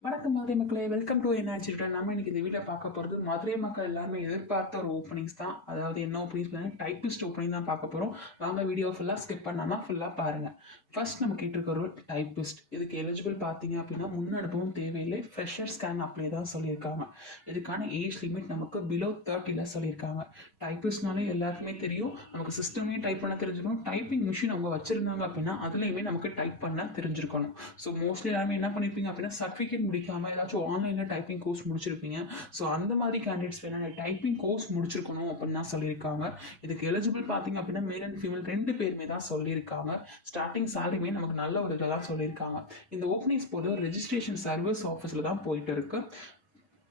para வணக்கம் மதுரை மக்களே welcome to என்ன சில்ட்ரன் நம்ம இன்னைக்கு இந்த வீடியோ பார்க்க போகிறது மதுரை மக்கள் எல்லாருமே எதிர்பார்த்த ஒரு ஓப்பனிங்ஸ் தான். அதாவது என்ன ஓப்பனிங்ஸ் டைப்பிஸ்ட் ஓப்பனிங் தான் பார்க்க போகிறோம் வாங்க வீடியோ ஃபுல்லாக ஸ்கிப் பண்ணாமல் ஃபுல்லாக பாருங்கள் ஃபர்ஸ்ட் நம்ம கேட்டிருக்க ஒரு டைப்பிஸ்ட் இதுக்கு எலிஜிபிள் பார்த்தீங்க அப்படின்னா முன் அனுபவம் தேவையில்லை. ஃப்ரெஷர் ஸ்கேன் அப்படியே தான் சொல்லியிருக்காங்க. இதுக்கான ஏஜ் லிமிட் நமக்கு பிலோ தேர்ட்டியில் சொல்லியிருக்காங்க. டைப்பிஸ்ட்னாலே எல்லாருக்குமே தெரியும். நமக்கு சிஸ்டமே டைப் பண்ண தெரிஞ்சிருக்கணும். டைப்பிங் மிஷின் அவங்க வச்சுருந்தாங்க அப்படின்னா அதுலேயுமே நமக்கு டைப் பண்ண தெரிஞ்சிருக்கணும். ஸோ மோஸ்ட்லி எல்லாருமே என்ன பண்ணியிருப்பீங்க அப்படின்னா சர்டிஃபிகேட் இல்லாமல் ஏதாச்சும் ஆன்லைனில் டைப்பிங் கோர்ஸ் முடிச்சிருப்பீங்க. ஸோ அந்த மாதிரி கேண்டிடேட்ஸ் வேணால் டைப்பிங் கோர்ஸ் முடிச்சிருக்கணும் அப்படின்னு தான் சொல்லியிருக்காங்க. இதுக்கு எலிஜிபிள் பார்த்தீங்க அப்படின்னா மேல் அண்ட் ஃபீமேல் ரெண்டு பேருமே தான் சொல்லியிருக்காங்க. ஸ்டார்டிங் சேலரிமே நமக்கு நல்ல ஒரு இதில் தான் சொல்லியிருக்காங்க. இந்த ஓப்பனிங்ஸ் போது ரெஜிஸ்ட்ரேஷன் சர்வீஸ் ஆஃபீஸில் தான் போயிட்டு இருக்கு.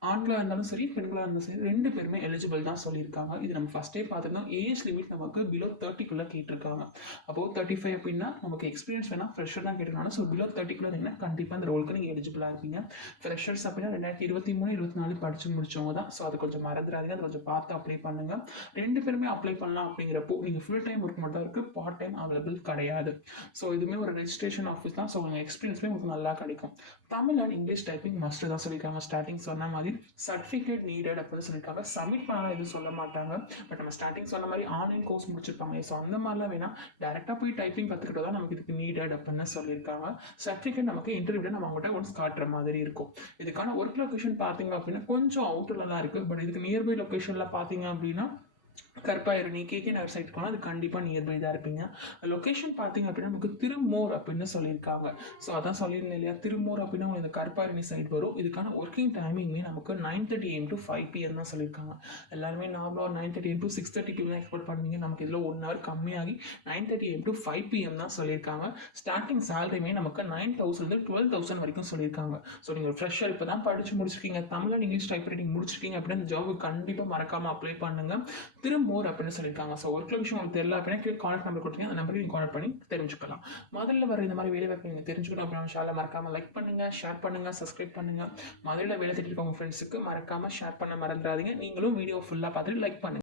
ஆண்களாக இருந்தாலும் சரி பெண்களாக இருந்தாலும் சரி ரெண்டு பேருமே எலிஜிபிள் தான் சொல்லியிருக்காங்க. இது நம்ம ஃபஸ்ட்டே பார்த்துருந்தோம். ஏஜ் லிமிட் நமக்கு பிலோ தேர்ட்டிக்குள்ளே கேட்டிருக்காங்க. அப்போது தேர்ட்டி ஃபைவ் அப்படின்னா நமக்கு எக்ஸ்பீரியன்ஸ் வேணால் ஃப்ரெஷர் தான் கேட்டிருக்காங்க. ஸோ பிலோ தேர்ட்டிக்குள்ளே இருந்தீங்கன்னா கண்டிப்பாக அந்த ரோலுக்கு நீங்கள் எலிஜிபிளாக இருப்பீங்க. ஃப்ரெஷர்ஸ் அப்படின்னா ரெண்டாயிரத்தி இருபத்தி மூணு இருபத்தி நாலு படித்து முடிச்சவங்க தான். ஸோ அது கொஞ்சம் மறந்துடாதீங்க. அதை கொஞ்சம் பார்த்து அப்ளை பண்ணுங்கள் ரெண்டு பேருமே அப்ளை பண்ணலாம் அப்படிங்கிறப்போ நீங்கள் ஃபுல் டைம் ஒர்க் மட்டும் இருக்குது பார்ட் டைம் அவைலபிள் கிடையாது. ஸோ இதுவுமே ஒரு ரெஜிஸ்ட்ரேஷன் ஆஃபீஸ் தான். ஸோ உங்கள் எக்ஸ்பீரியன்ஸுமே உங்களுக்கு நல்லா கிடைக்கும். Tamil and English typing must தான் சொல்லியிருக்காங்க. ஸ்டார்டிங் சொன்ன மாதிரி சர்டிஃபிகேட் நீடட் அப்படின்னு சொல்லியிருக்காங்க. சப்மிட் பண்ணலாம் எதுவும் சொல்ல மாட்டாங்க. பட் நம்ம ஸ்டார்டிங் சொன்ன மாதிரி ஆன்லைன் கோர்ஸ் முடிச்சிருப்பாங்க. ஸோ அந்த மாதிரிலாம் வேணால் டேரெக்டாக போய் டைப்பிங் கற்றுக்கிட்டு தான் நமக்கு இதுக்கு நீடட் அப்படின்னு சொல்லியிருக்காங்க. சர்டிஃபிகேட் நமக்கு இன்டர்வியூவில் நம்ம அவங்கள்ட்ட ஒன்ஸ் காட்டுற மாதிரி இருக்கும். இதுக்கான ஒர்க் லொக்கேஷன் பார்த்தீங்க அப்படின்னா கொஞ்சம் அவுட்டரில் தான் இருக்குது பட் இதுக்கு நியர்பை லொக்கேஷனில் பார்த்தீங்க அப்படின்னா கற்பாயிரணி கேகே நகர் சைட் போனால் அது கண்டிப்பாக நியர்பை தான் இருப்பீங்க. லொக்கேஷன் பார்த்தீங்க அப்படின்னா நமக்கு திருமோர் அப்படின்னு சொல்லியிருக்காங்க. ஸோ அதான் சொல்லியிருந்தேன் இல்லையா? திருமோர் அப்படின்னா உங்களுக்கு இந்த கற்பாயிரணி சைட் வரும். இதுக்கான ஒர்க்கிங் டைமிங்மே நமக்கு nine thirty AM to five PM தான் சொல்லியிருக்காங்க. எல்லாருமே நார்மலாக nine thirty AM to six தேர்ட்டிக்கு தான் எக்ஸ்போர்ட் பண்ணுவீங்க நமக்கு இதில் one hour கம்மியாகி nine thirty AM to five PM தான் சொல்லியிருக்காங்க. ஸ்டார்டிங் சேலரியுமே நமக்கு நைன் தௌசண்ட் டுவெல் தௌசண்ட் வரைக்கும் சொல்லியிருக்காங்க. ஸோ நீங்கள் ஃப்ரெஷ்ஷாக இப்போ தான் படித்து முடிச்சிருக்கீங்க. தமிழ் இங்கிலீஷ் டைப் ரைட்டிங் முடிச்சிருக்கீங்க அப்படின்னா இந்த ஜாபுக்கு கண்டிப்பாக மறக்காமல் அப்ளை பண்ணுங்கள் திருமோர் அப்படின்னு சொல்லியிருக்காங்க. ஸோ ஒர்க் விஷயம் உங்களுக்கு தெரியல அப்படின்னா கீழே கான்டாக்ட் நம்பர் கொடுத்தீங்க அந்த நம்பருக்கு நீங்கள் கான்டாக்ட் பண்ணி தெரிஞ்சுக்கலாம். முதல்ல வர இந்த மாதிரி வேலை வாய்ப்பு நீங்கள் தெரிஞ்சுக்கணும் அப்படின்னா ஷாலை மறக்காமல் லைக் பண்ணுங்கள் ஷேர் பண்ணுங்கள் சப்ஸ்கிரைப் பண்ணுங்கள் முதல்ல வேலை தேடிட்டு உங்கள் ஃப்ரெண்ட்ஸுக்கு மறக்காமல் ஷேர் பண்ண மறந்துடாதீங்க. நீங்களும் வீடியோ ஃபுல்லாக பார்த்துட்டு லைக் பண்ணுங்கள்